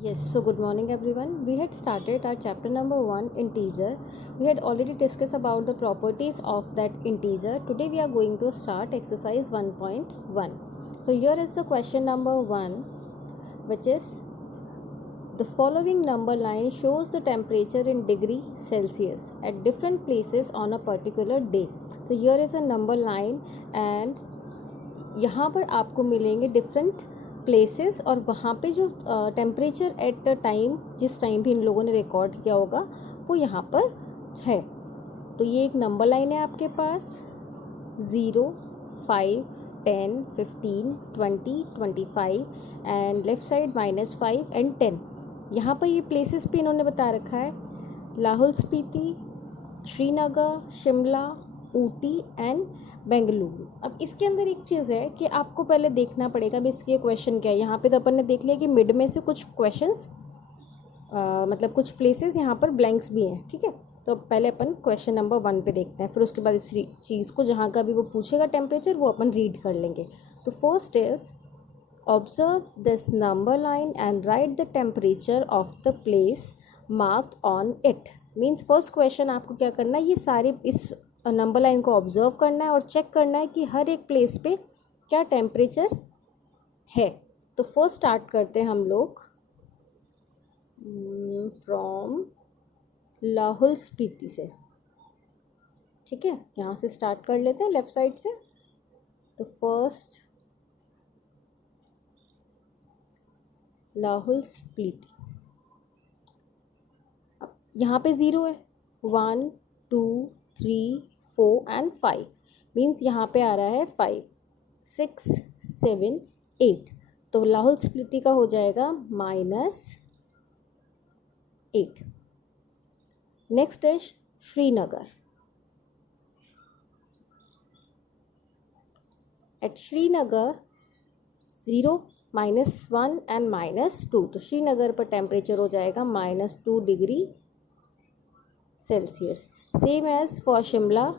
Yes, so good morning everyone. We had started our chapter number 1 integer. We had already discussed about the properties of that integer. Today we are going to start exercise 1.1. So here is the question number 1, which is the following number line shows the temperature in degree Celsius at different places on a particular day. So here is a number line and यहाँ पर आपको मिलेंगे different places और वहाँ पे जो temperature at the time जिस time भी इन लोगों ने रिकॉर्ड किया होगा वो यहाँ पर है। तो ये एक नंबर लाइन है आपके पास 0, 5, 10, 15, 20, 25 एंड लेफ्ट साइड -5 एंड 10। यहाँ पर ये प्लेसेस भी इन्होंने बता रखा है लाहौल स्पीति, श्रीनगर, शिमला, ऊटी एंड बेंगलुरु। अब इसके अंदर एक चीज़ है कि आपको पहले देखना पड़ेगा भी इसके क्वेश्चन क्या है। यहाँ पे तो अपन ने देख लिया कि मिड में से कुछ क्वेश्चंस मतलब कुछ प्लेसेस यहाँ पर ब्लैंक्स भी हैं, ठीक है। तो पहले अपन क्वेश्चन नंबर 1 पे देखते हैं, फिर उसके बाद इस चीज़ को जहाँ का भी वो पूछेगा टेम्परेचर वो अपन रीड कर लेंगे। तो first is observe this number line and right the temperature of the place marked on it. Means first question आपको क्या करना है, ये सारे इस नंबर लाइन को ऑब्जर्व करना है और चेक करना है कि हर एक प्लेस पे क्या टेम्परेचर है। तो फर्स्ट स्टार्ट करते हैं हम लोग फ्रॉम लाहौल स्पीति से, ठीक है। यहाँ से स्टार्ट कर लेते हैं लेफ्ट साइड से। तो फर्स्ट लाहौल स्पीति, यहाँ पे 0 है, 1, 2, 3, 4 एंड 5 मीन्स यहाँ पे आ रहा है 5, 6, 7, 8। तो लाहौल स्पीति का हो जाएगा -8। नेक्स्ट है श्रीनगर। Eight Srinagar 0, -1 and -2। तो श्रीनगर पर टेम्परेचर हो जाएगा -2 degree Celsius. Same as for Shimla,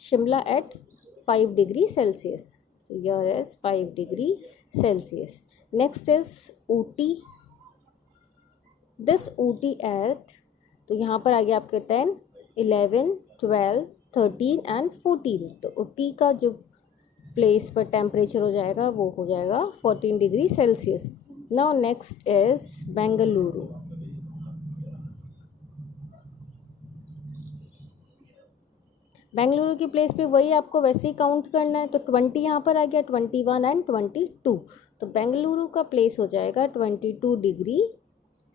Shimla at 5 degree Celsius. Here is 5 degree Celsius. Next is Ooty. This Ooty at, तो यहाँ पर आ गया आपके 10, 11, 12, 13 एंड 14। तो ऊटी का जो प्लेस पर टेम्परेचर हो जाएगा वो हो जाएगा 14 degree Celsius. Now next is Bengaluru. Bengaluru की प्लेस पे वही आपको वैसे ही काउंट करना है। तो 20 यहाँ पर आ गया, 21 एंड 22। तो बेंगलुरु का प्लेस हो जाएगा 22 डिग्री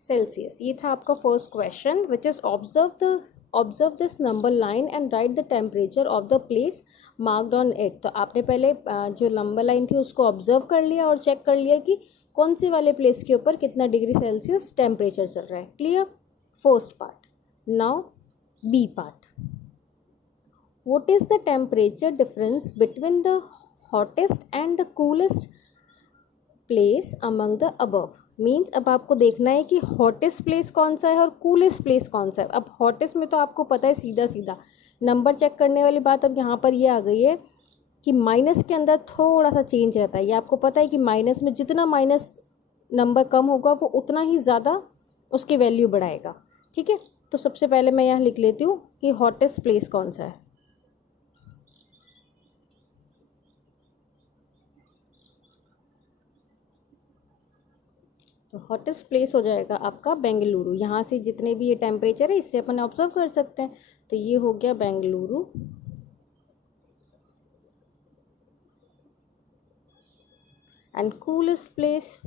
सेल्सियस। ये था आपका first question which is observe this number line and right the temperature of the place marked on it. तो आपने पहले जो नंबर लाइन थी उसको ऑब्जर्व कर लिया और चेक कर लिया कि कौन से वाले प्लेस के ऊपर कितना डिग्री सेल्सियस टेम्परेचर चल रहा है। Clear? First part. Now B part. What is the temperature difference between the hottest and the coolest place among the above? Means अब आपको देखना है कि hottest place कौन सा है और coolest place कौन सा है। अब hottest में तो आपको पता है सीधा सीधा नंबर चेक करने वाली बात अब यहाँ पर ये आ गई है कि माइनस के अंदर थोड़ा सा चेंज रहता है। ये आपको पता है कि माइनस में जितना माइनस नंबर कम होगा वो उतना ही ज़्यादा उसकी वैल्यू बढ़ाएगा, ठीक है। तो सबसे पहले मैं यहाँ लिख लेती हूँ कि हॉटेस्ट प्लेस कौन सा है। तो हॉटेस्ट प्लेस हो जाएगा आपका बेंगलुरु। यहाँ से जितने भी ये टेम्परेचर है इससे अपन ऑब्जर्व कर सकते हैं। तो ये हो गया बेंगलुरु। एंड कूलेस्ट प्लेस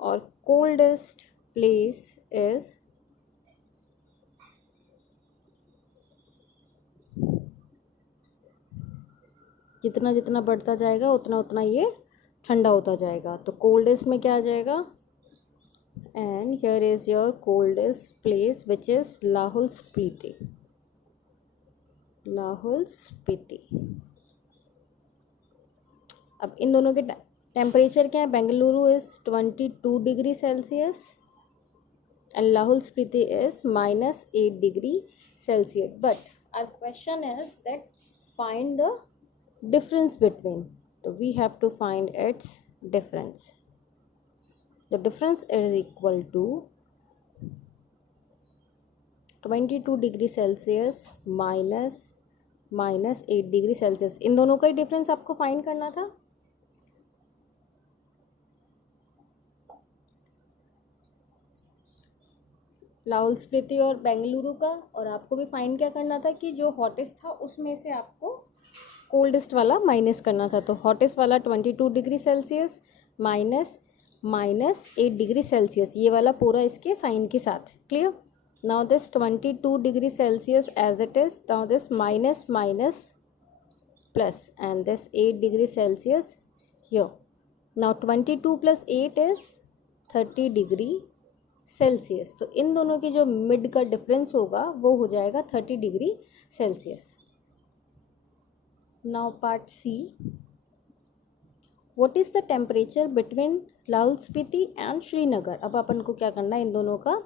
और कोल्डेस्ट प्लेस इज जितना जितना बढ़ता जाएगा उतना उतना ये ठंडा होता जाएगा। तो कोल्डेस्ट में क्या आ जाएगा, and here is your coldest place which is Lahaul Spiti. Lahaul Spiti. अब इन दोनों के टेम्परेचर क्या है, Bengaluru is 22 degree Celsius and Lahaul Spiti is -8 degree Celsius. But our question is that find the difference between। तो we have to find its difference. The difference is equal to 22 degree Celsius minus 8 degree Celsius. इन दोनों का ही difference आपको find करना था. लाहौल स्पीति और बेंगलुरु का. और आपको भी फाइंड क्या करना था कि जो हॉटेस्ट था उसमें से आपको कोल्डेस्ट वाला माइनस करना था. तो हॉटेस्ट वाला 22 degree Celsius minus 8 degree Celsius, ये वाला पूरा इसके साइन के साथ. Clear. Now this 22 degree Celsius as it is. Now this minus plus and this 8 degree Celsius here. Now 22 plus 8 is 30 degree Celsius. तो इन दोनों की जो मिड का डिफरेंस होगा वो हो जाएगा 30 degree Celsius. Now part C. What is the temperature between Lahaul Spiti and Srinagar. अब अपन को क्या करना है, इन दोनों का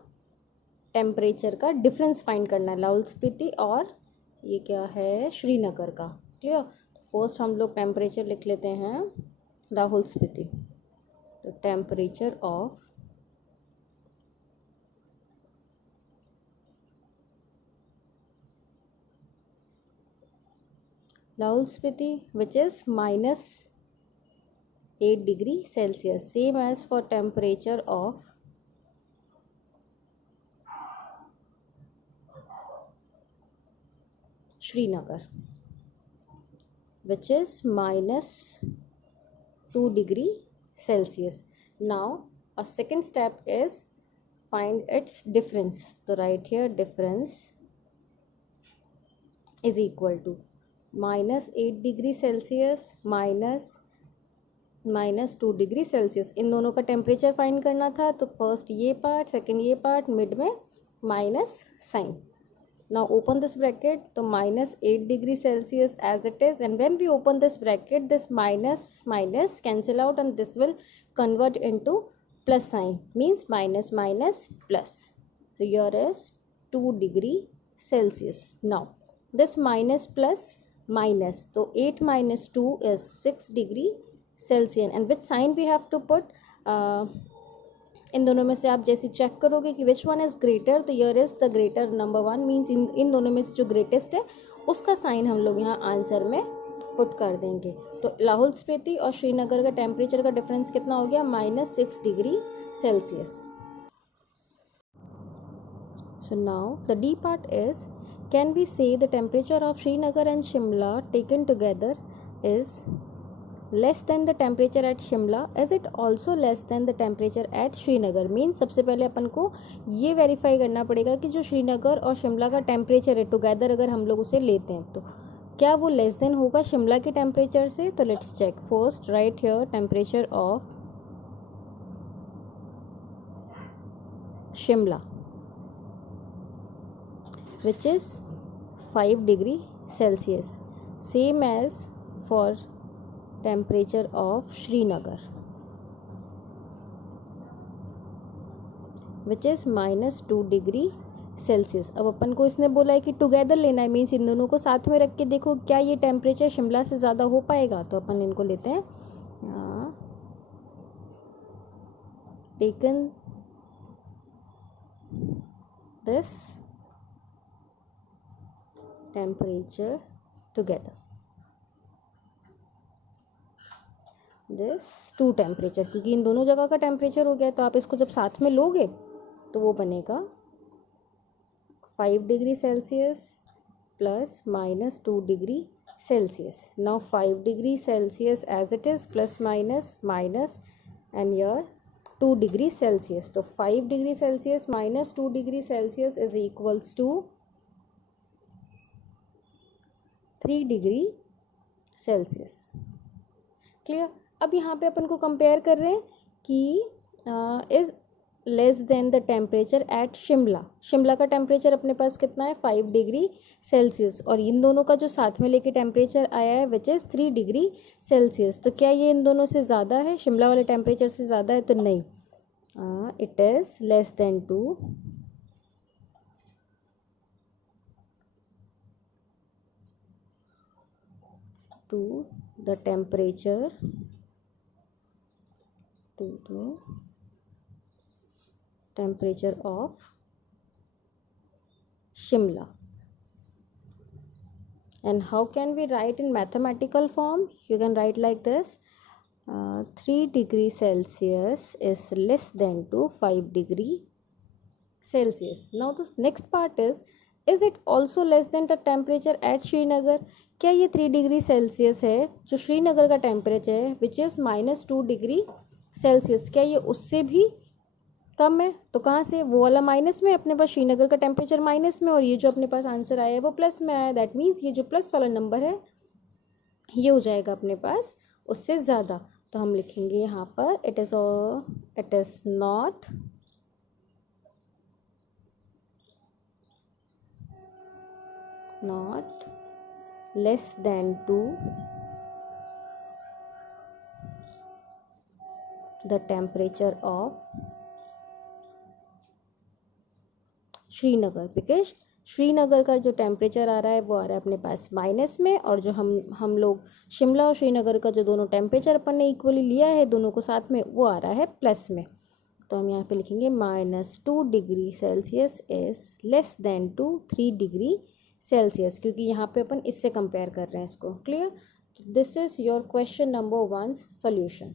टेम्परेचर का डिफरेंस फाइंड करना है, लाहौल स्पीति और ये क्या है श्रीनगर का. क्लियर. फर्स्ट हम लोग टेम्परेचर लिख लेते हैं लाहौल स्पीति. तो temperature of Lahaul Spiti, which is minus 8 degree Celsius, same as for temperature of Srinagar, which is minus 2 degree Celsius. Now a second step is find its difference. So write here difference is equal to minus 8 degree Celsius minus 2 degree Celsius. इन दोनों का temperature find करना था. तो first ये part, second ये part, mid में minus sign. Now open this bracket. तो minus 8 degree Celsius as it is, and when we open this bracket this minus cancel out and this will convert into plus sign, means minus plus. तो here is 2 degree Celsius. Now this minus plus minus, तो 8 minus 2 is 6 degree Celsius. and which sign we have to put, इन दोनों में से आप जैसे check करोगे कि which one is greater, तो here is the greater number one, means इन दोनों में से जो greatest है उसका साइन हम लोग यहाँ आंसर में पुट कर देंगे. तो लाहौल स्पीति और श्रीनगर का टेम्परेचर का डिफरेंस कितना हो गया, minus 6 degree Celsius. So now the D part is, can we say the temperature of Srinagar and Shimla taken together is less than the temperature at Shimla? Is it also less than the temperature at Srinagar? Means सबसे पहले अपन को ये verify करना पड़ेगा कि जो श्रीनगर और शिमला का टेम्परेचर है टुगेदर अगर हम लोग उसे लेते हैं तो क्या वो लेस देन होगा शिमला के टेम्परेचर से. तो let's check. First right here temperature of Shimla, which is 5 degree Celsius, same as for temperature of Srinagar, which is minus 2 degree Celsius. अब अपन को इसने बोला है कि टुगेदर लेना है, मीन्स इन दोनों को साथ में रख के देखो क्या ये टेम्परेचर शिमला से ज़्यादा हो पाएगा. तो अपन इनको लेते हैं taken this temperature together, this two temperature, क्योंकि इन दोनों जगह का टेम्परेचर हो गया तो आप इसको जब साथ में लोगे तो वो बनेगा 5 degree Celsius plus minus 2 degree Celsius. Now 5 degree Celsius as it is plus minus and yeah 2 degree Celsius. तो 5 degree Celsius minus 2 degree Celsius is equals to 3 degree Celsius. Clear. अब यहाँ पे अपन को कंपेयर कर रहे हैं कि is less then the temperature at Shimla. Shimla का टेम्परेचर अपने पास कितना है 5 डिग्री सेल्सियस और इन दोनों का जो साथ में लेके टेम्परेचर आया है विच इज़ 3 डिग्री सेल्सियस. तो क्या ये इन दोनों से ज़्यादा है, शिमला वाले टेम्परेचर से ज़्यादा है? तो नहीं, it is less than 2 the temperature temperature of Shimla. And how can we write in mathematical form? You can write like this: 3 degree Celsius is less than to 5 degree Celsius. Now the next part is it also less than the temperature at Srinagar? क्या ये 3 degree Celsius है जो श्रीनगर का temperature है which is -2 degree Celsius, क्या ये उससे भी कम है? तो कहाँ से? वो वाला माइनस में, अपने पास श्रीनगर का टेम्परेचर माइनस में और ये जो अपने पास आंसर आया है वो प्लस में आया। दैट मीन्स ये जो प्लस वाला नंबर है ये हो जाएगा अपने पास उससे ज़्यादा। तो हम लिखेंगे यहाँ पर it is not less than to the temperature of Srinagar, because Srinagar का जो टेम्परेचर आ रहा है वो आ रहा है अपने पास माइनस में, और जो हम लोग शिमला और श्रीनगर का जो दोनों टेम्परेचर अपन ने इक्वली लिया है दोनों को साथ में, वो आ रहा है प्लस में। तो हम यहाँ पे लिखेंगे -2 degree Celsius is less than to 3 degree Celsius, क्योंकि यहाँ पे अपन इससे कंपेयर कर रहे हैं इसको। Clear? This is your question number 1 solution.